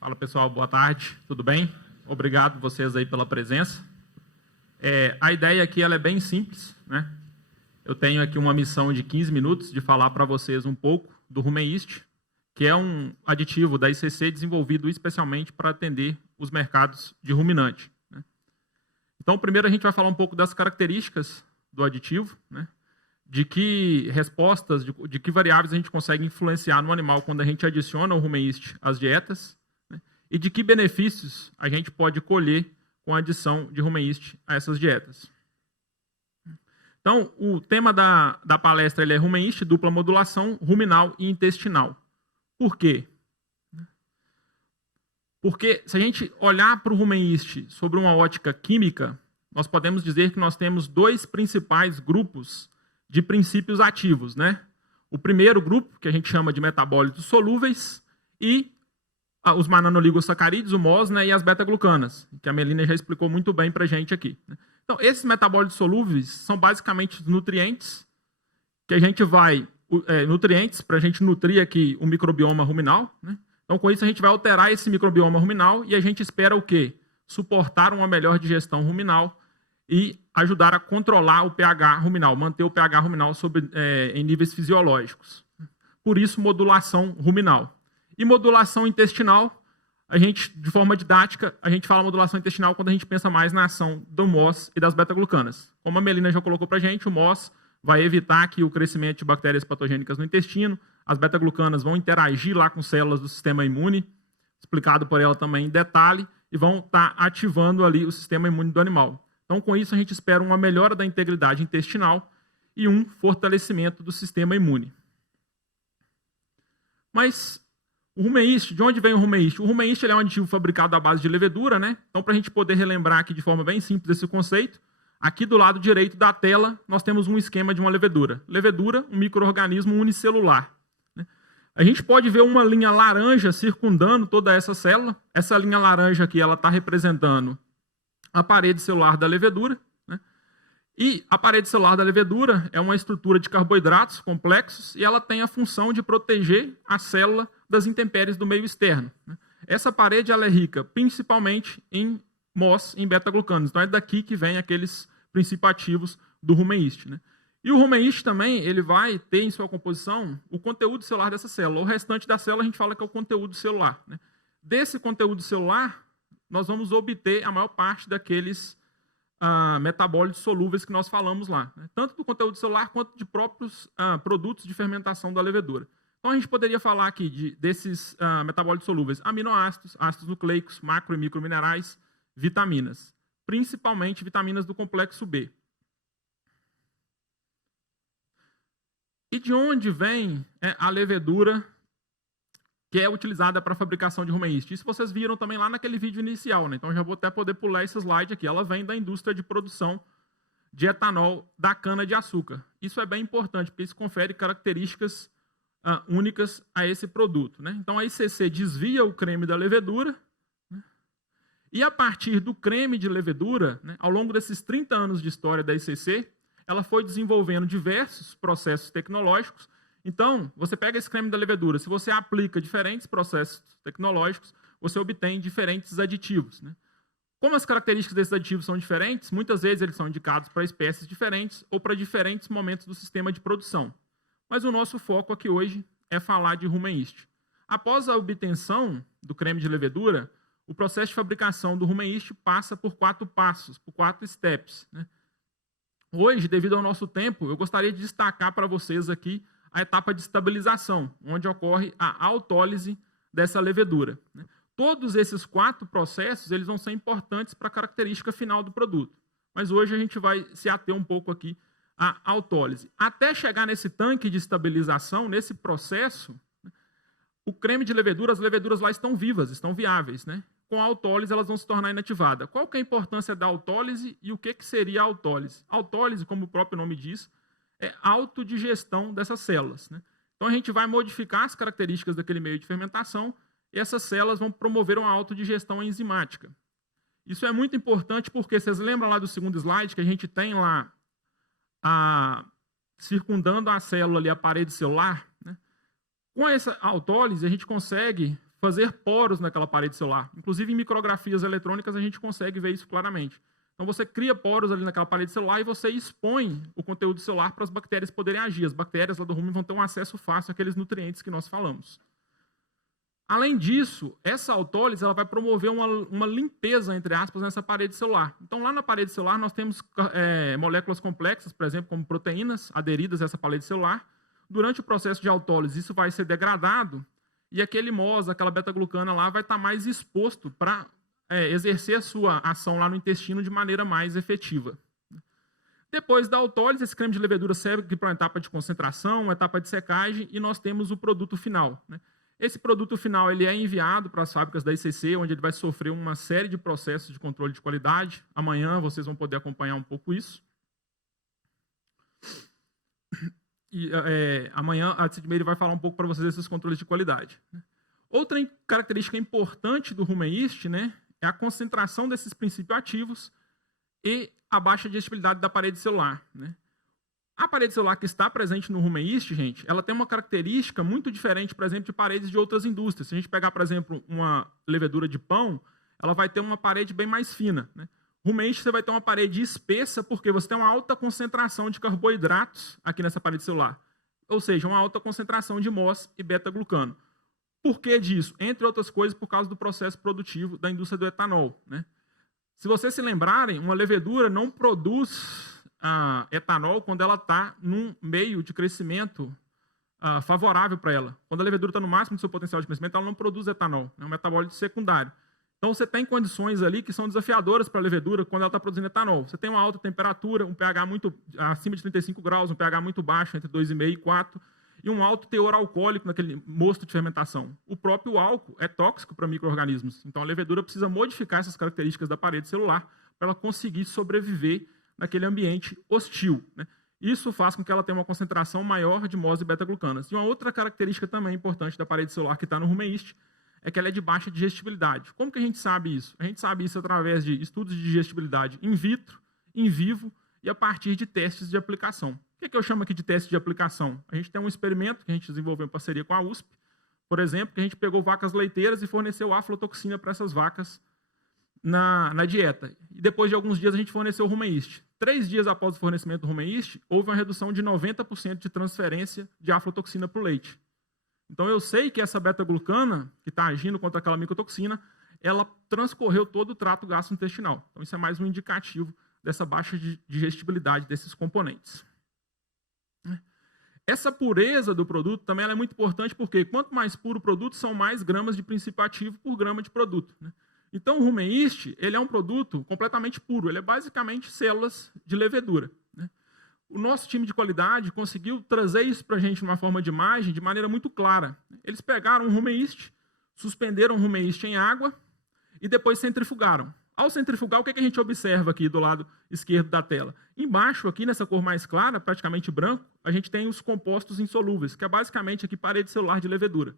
Fala pessoal, boa tarde, tudo bem? Obrigado vocês aí pela presença. A ideia aqui ela é bem simples, né? Eu tenho aqui uma missão de 15 minutos de falar para vocês um pouco do Rumenist, que é um aditivo da ICC desenvolvido especialmente para atender os mercados de ruminante, né? Então, primeiro a gente vai falar um pouco das características do aditivo, né? De que respostas, de que variáveis a gente consegue influenciar no animal quando a gente adiciona o Rumenist às dietas, né? E de que benefícios a gente pode colher com a adição de Rumenist a essas dietas. Então, o tema da palestra ele é Rumenist, dupla modulação, ruminal e intestinal. Por quê? Porque se a gente olhar para o Rumenist sobre uma ótica química, nós podemos dizer que nós temos dois principais grupos de princípios ativos, né? O primeiro grupo, que a gente chama de metabólitos solúveis, e os mananoligossacarídeos, o MOS, né, e as beta-glucanas, que a Melina já explicou muito bem para a gente aqui, né? Então, esses metabólitos solúveis são basicamente nutrientes que a gente vai... nutrientes para a gente nutrir aqui o microbioma ruminal, né? Então, com isso, a gente vai alterar esse microbioma ruminal e a gente espera o quê? Suportar uma melhor digestão ruminal e ajudar a controlar o pH ruminal, manter o pH ruminal em níveis fisiológicos. Por isso, modulação ruminal. E modulação intestinal, a gente, de forma didática, a gente fala modulação intestinal quando a gente pensa mais na ação do MOS e das beta-glucanas. Como a Melina já colocou para a gente, o MOS vai evitar que o crescimento de bactérias patogênicas no intestino, as beta-glucanas vão interagir lá com células do sistema imune, explicado por ela também em detalhe, e vão estar ativando ali o sistema imune do animal. Então, com isso, a gente espera uma melhora da integridade intestinal e um fortalecimento do sistema imune. Mas o Rumenist, de onde vem o Rumenist? O Rumenist é um aditivo fabricado à base de levedura, né? Então, para a gente poder relembrar aqui de forma bem simples esse conceito, aqui do lado direito da tela, nós temos um esquema de uma levedura. Levedura, um micro-organismo unicelular, né? A gente pode ver uma linha laranja circundando toda essa célula. Essa linha laranja aqui ela está representando a parede celular da levedura, né? E a parede celular da levedura é uma estrutura de carboidratos complexos e ela tem a função de proteger a célula das intempéries do meio externo, né? Essa parede ela é rica principalmente em MOS, em beta-glucanos. Então é daqui que vem aqueles princípios ativos do Rumenist, né? E o Rumenist também ele vai ter em sua composição o conteúdo celular dessa célula. O restante da célula a gente fala que é o conteúdo celular, né? Desse conteúdo celular, nós vamos obter a maior parte daqueles metabólitos solúveis que nós falamos lá, né? Tanto do conteúdo celular quanto de próprios produtos de fermentação da levedura. Então, a gente poderia falar aqui desses metabólitos solúveis: aminoácidos, ácidos nucleicos, macro e microminerais, vitaminas, principalmente vitaminas do complexo B. E de onde vem a levedura que é utilizada para a fabricação de Rumenist? Isso vocês viram também lá naquele vídeo inicial, né? Então, já vou até poder pular esse slide aqui. Ela vem da indústria de produção de etanol da cana-de-açúcar. Isso é bem importante, porque isso confere características únicas a esse produto, né? Então, a ICC desvia o creme da levedura, né? E a partir do creme de levedura, né, ao longo desses 30 anos de história da ICC, ela foi desenvolvendo diversos processos tecnológicos. Então, você pega esse creme da levedura, se você aplica diferentes processos tecnológicos, você obtém diferentes aditivos, né? Como as características desses aditivos são diferentes, muitas vezes eles são indicados para espécies diferentes ou para diferentes momentos do sistema de produção. Mas o nosso foco aqui hoje é falar de Rumenist. Após a obtenção do creme de levedura, o processo de fabricação do Rumenist passa por 4 passos, por 4 steps, né? Hoje, devido ao nosso tempo, eu gostaria de destacar para vocês aqui a etapa de estabilização, onde ocorre a autólise dessa levedura, né? Todos esses 4 processos eles vão ser importantes para a característica final do produto. Mas hoje a gente vai se ater um pouco aqui à autólise. Até chegar nesse tanque de estabilização, nesse processo, né, o creme de levedura, as leveduras lá estão vivas, estão viáveis, né? Com a autólise elas vão se tornar inativadas. Qual que é a importância da autólise e o que seria a autólise? A autólise, como o próprio nome diz, é autodigestão dessas células, né? Então, a gente vai modificar as características daquele meio de fermentação e essas células vão promover uma autodigestão enzimática. Isso é muito importante porque, vocês lembram lá do segundo slide, que a gente tem lá, circundando a célula ali, a parede celular, né? Com essa autólise, a gente consegue fazer poros naquela parede celular. Inclusive, em micrografias eletrônicas, a gente consegue ver isso claramente. Então, você cria poros ali naquela parede celular e você expõe o conteúdo celular para as bactérias poderem agir. As bactérias lá do rumen vão ter um acesso fácil àqueles nutrientes que nós falamos. Além disso, essa autólise ela vai promover uma limpeza, entre aspas, nessa parede celular. Então, lá na parede celular, nós temos moléculas complexas, por exemplo, como proteínas aderidas a essa parede celular. Durante o processo de autólise, isso vai ser degradado e aquele MOS, aquela beta-glucana lá, vai estar mais exposto para exercer a sua ação lá no intestino de maneira mais efetiva. Depois da autólise, esse creme de levedura segue para uma etapa de concentração, uma etapa de secagem, e nós temos o produto final. Esse produto final ele é enviado para as fábricas da ICC, onde ele vai sofrer uma série de processos de controle de qualidade. Amanhã vocês vão poder acompanhar um pouco isso. E amanhã a Sidmeire vai falar um pouco para vocês desses controles de qualidade. Outra característica importante do rumen yeast, é a concentração desses princípios ativos e a baixa digestibilidade da parede celular. A parede celular que está presente no rumen yeast, gente, ela tem uma característica muito diferente, por exemplo, de paredes de outras indústrias. Se a gente pegar, por exemplo, uma levedura de pão, ela vai ter uma parede bem mais fina. Rumen yeast você vai ter uma parede espessa porque você tem uma alta concentração de carboidratos aqui nessa parede celular. Ou seja, uma alta concentração de MOS e beta-glucano. Por que disso? Entre outras coisas, por causa do processo produtivo da indústria do etanol. Se vocês se lembrarem, uma levedura não produz etanol quando ela está num meio de crescimento favorável para ela. Quando a levedura está no máximo do seu potencial de crescimento, ela não produz etanol. É um metabólito secundário. Então, você tem condições ali que são desafiadoras para a levedura quando ela está produzindo etanol. Você tem uma alta temperatura, um pH muito acima de 35 graus, um pH muito baixo, entre 2,5 e 4, e um alto teor alcoólico naquele mosto de fermentação. O próprio álcool é tóxico para micro-organismos. Então, a levedura precisa modificar essas características da parede celular para ela conseguir sobreviver naquele ambiente hostil. Isso faz com que ela tenha uma concentração maior de MOS e beta-glucanas. E uma outra característica também importante da parede celular que está no rumen yeast é que ela é de baixa digestibilidade. Como que a gente sabe isso? A gente sabe isso através de estudos de digestibilidade in vitro, in vivo e a partir de testes de aplicação. O que eu chamo aqui de teste de aplicação? A gente tem um experimento que a gente desenvolveu em parceria com a USP, por exemplo, que a gente pegou vacas leiteiras e forneceu aflatoxina para essas vacas na dieta. E depois de alguns dias a gente forneceu o rumen yeast. 3 dias após o fornecimento do rumen yeast, houve uma redução de 90% de transferência de aflatoxina para o leite. Então, eu sei que essa beta-glucana, que está agindo contra aquela micotoxina, ela transcorreu todo o trato gastrointestinal. Então, isso é mais um indicativo dessa baixa digestibilidade desses componentes. Essa pureza do produto também ela é muito importante, porque quanto mais puro o produto, são mais gramas de princípio ativo por grama de produto. Então, o rumen yeast ele é um produto completamente puro. Ele é basicamente células de levedura. O nosso time de qualidade conseguiu trazer isso para a gente numa forma de imagem de maneira muito clara. Eles pegaram o rumen yeast, suspenderam o rumen yeast em água e depois centrifugaram. Ao centrifugar, o que a gente observa aqui do lado esquerdo da tela? Embaixo, aqui nessa cor mais clara, praticamente branco, a gente tem os compostos insolúveis, que é basicamente aqui parede celular de levedura,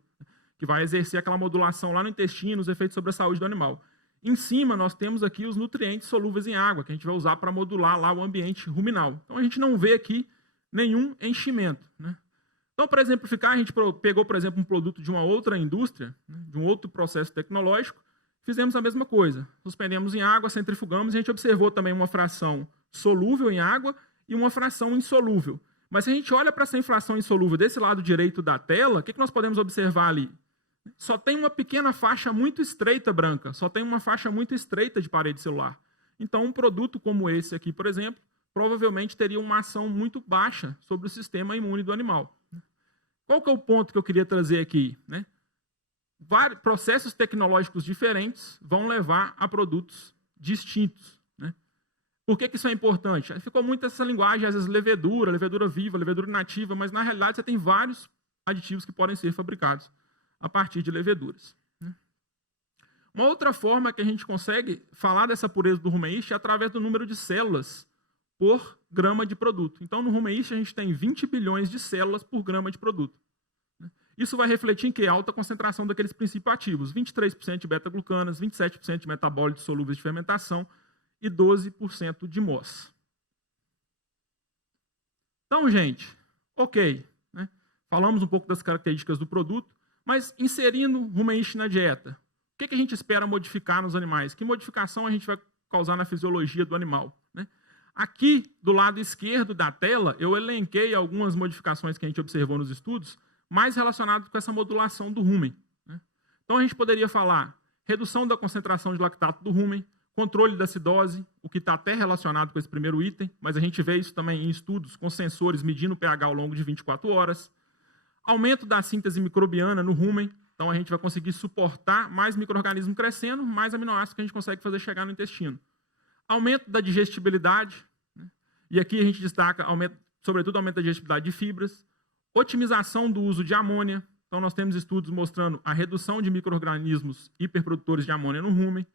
que vai exercer aquela modulação lá no intestino, os efeitos sobre a saúde do animal. Em cima, nós temos aqui os nutrientes solúveis em água, que a gente vai usar para modular lá o ambiente ruminal. Então, a gente não vê aqui nenhum enchimento. Então, para exemplificar, a gente pegou, por exemplo, um produto de uma outra indústria, de um outro processo tecnológico, fizemos a mesma coisa. Suspendemos em água, centrifugamos, e a gente observou também uma fração solúvel em água e uma fração insolúvel. Mas se a gente olha para essa fração insolúvel desse lado direito da tela, o que nós podemos observar ali? Só tem uma pequena faixa muito estreita branca, só tem uma faixa muito estreita de parede celular. Então, um produto como esse aqui, por exemplo, provavelmente teria uma ação muito baixa sobre o sistema imune do animal. Qual que é o ponto que eu queria trazer aqui? Vários processos tecnológicos diferentes vão levar a produtos distintos. Por que isso é importante? Ficou muito essa linguagem, às vezes levedura viva, levedura nativa, mas na realidade você tem vários aditivos que podem ser fabricados a partir de leveduras. Uma outra forma que a gente consegue falar dessa pureza do rumen yeast é através do número de células por grama de produto. Então, no rumen yeast, a gente tem 20 bilhões de células por grama de produto. Isso vai refletir em que? Alta concentração daqueles princípios ativos. 23% de beta-glucanas, 27% de metabólitos solúveis de fermentação e 12% de MOS. Então, gente, ok. Falamos um pouco das características do produto. Mas inserindo rumen yeast na dieta, o que a gente espera modificar nos animais? Que modificação a gente vai causar na fisiologia do animal, né? Aqui, do lado esquerdo da tela, eu elenquei algumas modificações que a gente observou nos estudos, mais relacionadas com essa modulação do rumen, né? Então, a gente poderia falar redução da concentração de lactato do rumen, controle da acidose, o que está até relacionado com esse primeiro item, mas a gente vê isso também em estudos com sensores medindo o pH ao longo de 24 horas. Aumento da síntese microbiana no rumen, então a gente vai conseguir suportar mais micro-organismo crescendo, mais aminoácidos que a gente consegue fazer chegar no intestino. Aumento da digestibilidade, né? E aqui a gente destaca, sobretudo, aumento da digestibilidade de fibras. Otimização do uso de amônia, então nós temos estudos mostrando a redução de micro-organismos hiperprodutores de amônia no rumen.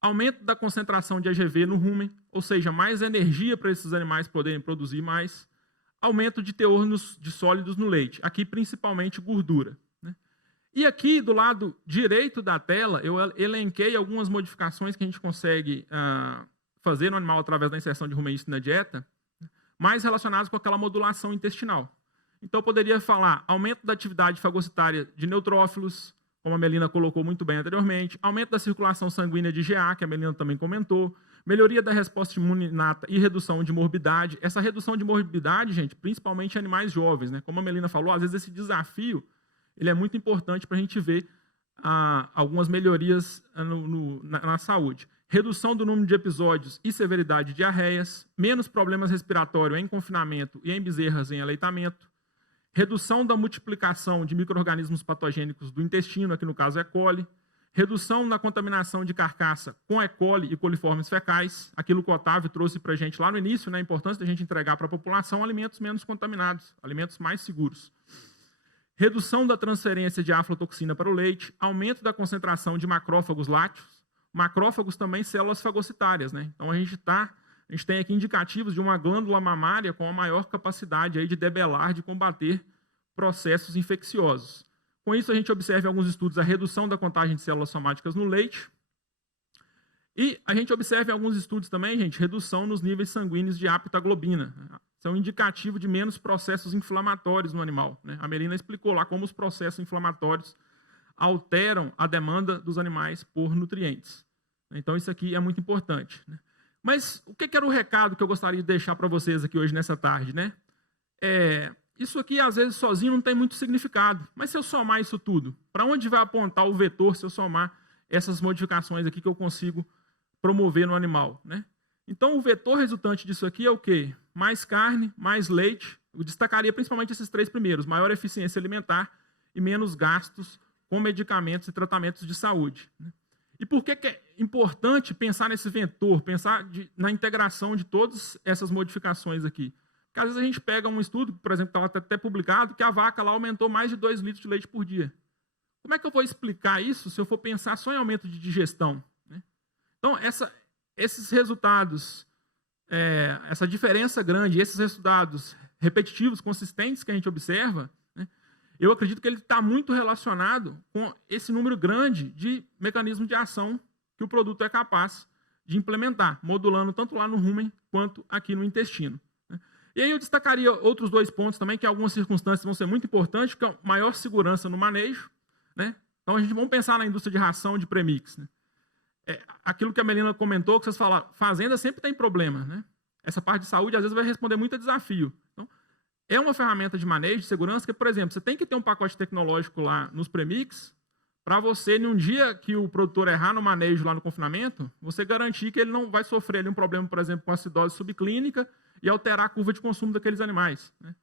Aumento da concentração de AGV no rumen, ou seja, mais energia para esses animais poderem produzir mais. Aumento de teor de sólidos no leite, aqui principalmente gordura, né? E aqui do lado direito da tela, eu elenquei algumas modificações que a gente consegue fazer no animal através da inserção de rumen yeast na dieta, mais relacionadas com aquela modulação intestinal. Então, eu poderia falar aumento da atividade fagocitária de neutrófilos, como a Melina colocou muito bem anteriormente, aumento da circulação sanguínea de GA, que a Melina também comentou, melhoria da resposta imune inata e redução de morbidade. Essa redução de morbidade, gente, principalmente em animais jovens, né? Como a Melina falou, às vezes esse desafio ele é muito importante para a gente ver algumas melhorias na saúde. Redução do número de episódios e severidade de diarreias, menos problemas respiratórios em confinamento e em bezerras em aleitamento, redução da multiplicação de micro-organismos patogênicos do intestino, aqui no caso E. coli, redução na contaminação de carcaça com E. coli e coliformes fecais, aquilo que o Otávio trouxe para a gente lá no início, né, a importância da gente entregar para a população alimentos menos contaminados, alimentos mais seguros. Redução da transferência de aflatoxina para o leite, aumento da concentração de macrófagos lácteos, macrófagos também células fagocitárias, né? Então a gente tem aqui indicativos de uma glândula mamária com a maior capacidade aí de debelar, de combater processos infecciosos. Com isso, a gente observa em alguns estudos a redução da contagem de células somáticas no leite. E a gente observa em alguns estudos também, gente, redução nos níveis sanguíneos de apitaglobina. Isso é um indicativo de menos processos inflamatórios no animal, né? A Melina explicou lá como os processos inflamatórios alteram a demanda dos animais por nutrientes. Então, isso aqui é muito importante, né? Mas o que era o recado que eu gostaria de deixar para vocês aqui hoje, nessa tarde, né? Isso aqui, às vezes, sozinho não tem muito significado. Mas se eu somar isso tudo, para onde vai apontar o vetor se eu somar essas modificações aqui que eu consigo promover no animal, né? Então, o vetor resultante disso aqui é o quê? Mais carne, mais leite. Eu destacaria principalmente esses três primeiros. Maior eficiência alimentar e menos gastos com medicamentos e tratamentos de saúde, né? E por que é importante pensar nesse vetor, pensar na integração de todas essas modificações aqui? Porque às vezes a gente pega um estudo, por exemplo, que estava até publicado, que a vaca lá aumentou mais de 2 litros de leite por dia. Como é que eu vou explicar isso se eu for pensar só em aumento de digestão, né? Então, esses resultados, essa diferença grande, esses resultados repetitivos, consistentes que a gente observa, né, eu acredito que ele está muito relacionado com esse número grande de mecanismos de ação que o produto é capaz de implementar, modulando tanto lá no rumen quanto aqui no intestino, né? E aí eu destacaria outros 2 pontos também, que em algumas circunstâncias vão ser muito importantes, que é a maior segurança no manejo, né? Então, vamos pensar na indústria de ração de premix, né? Aquilo que a Melina comentou, que vocês falaram, fazenda sempre tem problema, né? Essa parte de saúde, às vezes, vai responder muito a desafio. Então, é uma ferramenta de manejo, de segurança, que, por exemplo, você tem que ter um pacote tecnológico lá nos premix para você, num dia que o produtor errar no manejo lá no confinamento, você garantir que ele não vai sofrer ali um problema, por exemplo, com acidose subclínica e alterar a curva de consumo daqueles animais, né?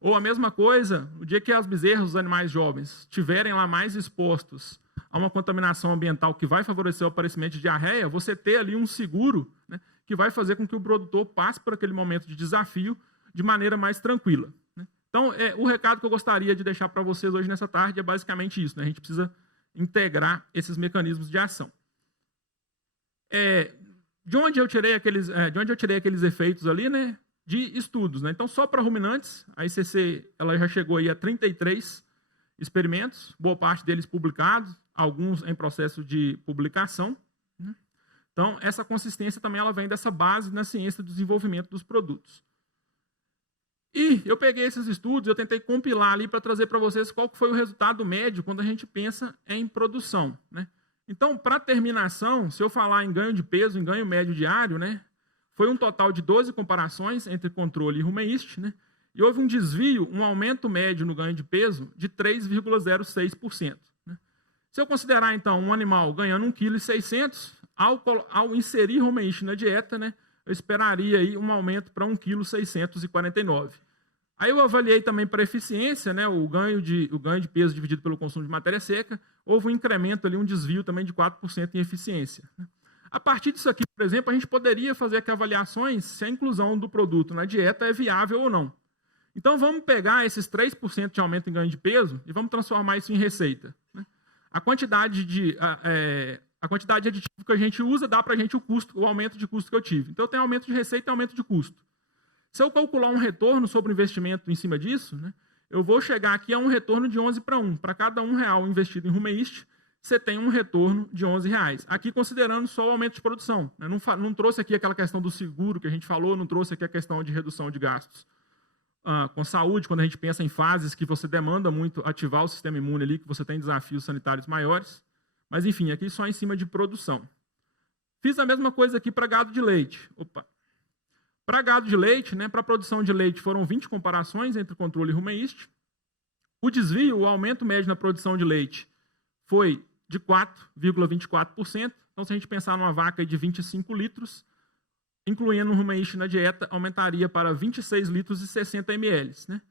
Ou a mesma coisa, no dia que as bezerras, os animais jovens, estiverem lá mais expostos a uma contaminação ambiental que vai favorecer o aparecimento de diarreia, você ter ali um seguro, né, que vai fazer com que o produtor passe por aquele momento de desafio de maneira mais tranquila, né? Então, o recado que eu gostaria de deixar para vocês hoje nessa tarde é basicamente isso, né? A gente precisa integrar esses mecanismos de ação. De onde eu tirei aqueles efeitos ali, né? De estudos, né? Então, só para ruminantes, a ICC ela já chegou aí a 33 experimentos, boa parte deles publicados, alguns em processo de publicação, né? Então, essa consistência também ela vem dessa base na ciência do desenvolvimento dos produtos. E eu peguei esses estudos, eu tentei compilar ali para trazer para vocês qual que foi o resultado médio quando a gente pensa em produção, né? Então, para terminação, se eu falar em ganho de peso, em ganho médio diário, né, foi um total de 12 comparações entre controle e rumeíste, né? E houve um desvio, um aumento médio no ganho de peso de 3,06%. Né? Se eu considerar, então, um animal ganhando 1,6 kg, ao inserir rumeíste na dieta, né, eu esperaria aí um aumento para 1,649 kg. Aí eu avaliei também para eficiência, né, o ganho de peso dividido pelo consumo de matéria seca, houve um incremento ali, um desvio também de 4% em eficiência. A partir disso aqui, por exemplo, a gente poderia fazer aqui avaliações se a inclusão do produto na dieta é viável ou não. Então vamos pegar esses 3% de aumento em ganho de peso e vamos transformar isso em receita. A quantidade de aditivo que a gente usa dá para a gente o aumento de custo que eu tive. Então eu tenho aumento de receita e aumento de custo. Se eu calcular um retorno sobre o investimento em cima disso, né, eu vou chegar aqui a um retorno de 11 para 1. Para cada R$1 investido em rumeíste, você tem um retorno de R$11. Aqui considerando só o aumento de produção. Né? Não trouxe aqui aquela questão do seguro que a gente falou, não trouxe aqui a questão de redução de gastos. Com saúde, quando a gente pensa em fases que você demanda muito ativar o sistema imune ali, que você tem desafios sanitários maiores. Mas, enfim, aqui só em cima de produção. Fiz a mesma coisa aqui para gado de leite. Para gado de leite, né, para a produção de leite, foram 20 comparações entre controle e rumeíste. O desvio, o aumento médio na produção de leite, foi de 4,24%. Então, se a gente pensar numa vaca de 25 litros, incluindo o rumeíste na dieta, aumentaria para 26 litros e 60 ml. Né?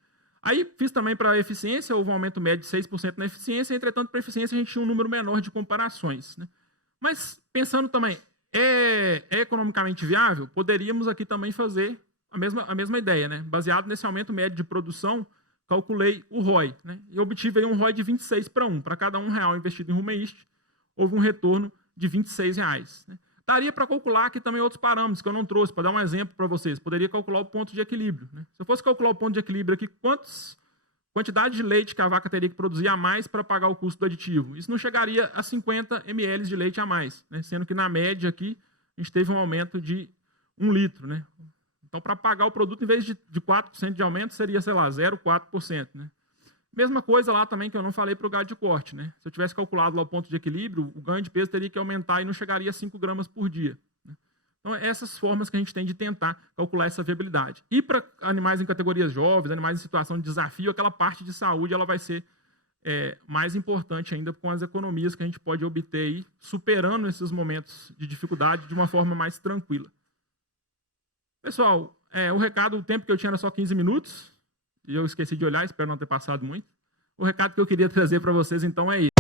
Aí, fiz também para a eficiência, houve um aumento médio de 6% na eficiência, entretanto, para a eficiência a gente tinha um número menor de comparações. Né? Mas, pensando também, é economicamente viável? Poderíamos aqui também fazer a mesma ideia. Né? Baseado nesse aumento médio de produção, calculei o ROI. Né? E obtive aí um ROI de 26 para 1. Para cada R$1 investido em rumeíste, houve um retorno de R$26. Né? Daria para calcular aqui também outros parâmetros que eu não trouxe, para dar um exemplo para vocês. Poderia calcular o ponto de equilíbrio. Né? Se eu fosse calcular o ponto de equilíbrio aqui, quantidade de leite que a vaca teria que produzir a mais para pagar o custo do aditivo? Isso não chegaria a 50 ml de leite a mais, né? Sendo que na média aqui a gente teve um aumento de 1 litro. Né? Então, para pagar o produto, em vez de 4% de aumento, seria, sei lá, 0,4%. Né? Mesma coisa lá também que eu não falei para o gado de corte. Né? Se eu tivesse calculado lá o ponto de equilíbrio, o ganho de peso teria que aumentar e não chegaria a 5 gramas por dia. Né? Então, essas formas que a gente tem de tentar calcular essa viabilidade. E para animais em categorias jovens, animais em situação de desafio, aquela parte de saúde ela vai ser mais importante ainda com as economias que a gente pode obter aí, superando esses momentos de dificuldade de uma forma mais tranquila. Pessoal, o tempo que eu tinha era só 15 minutos, e eu esqueci de olhar, espero não ter passado muito. O recado que eu queria trazer para vocês, então, é isso.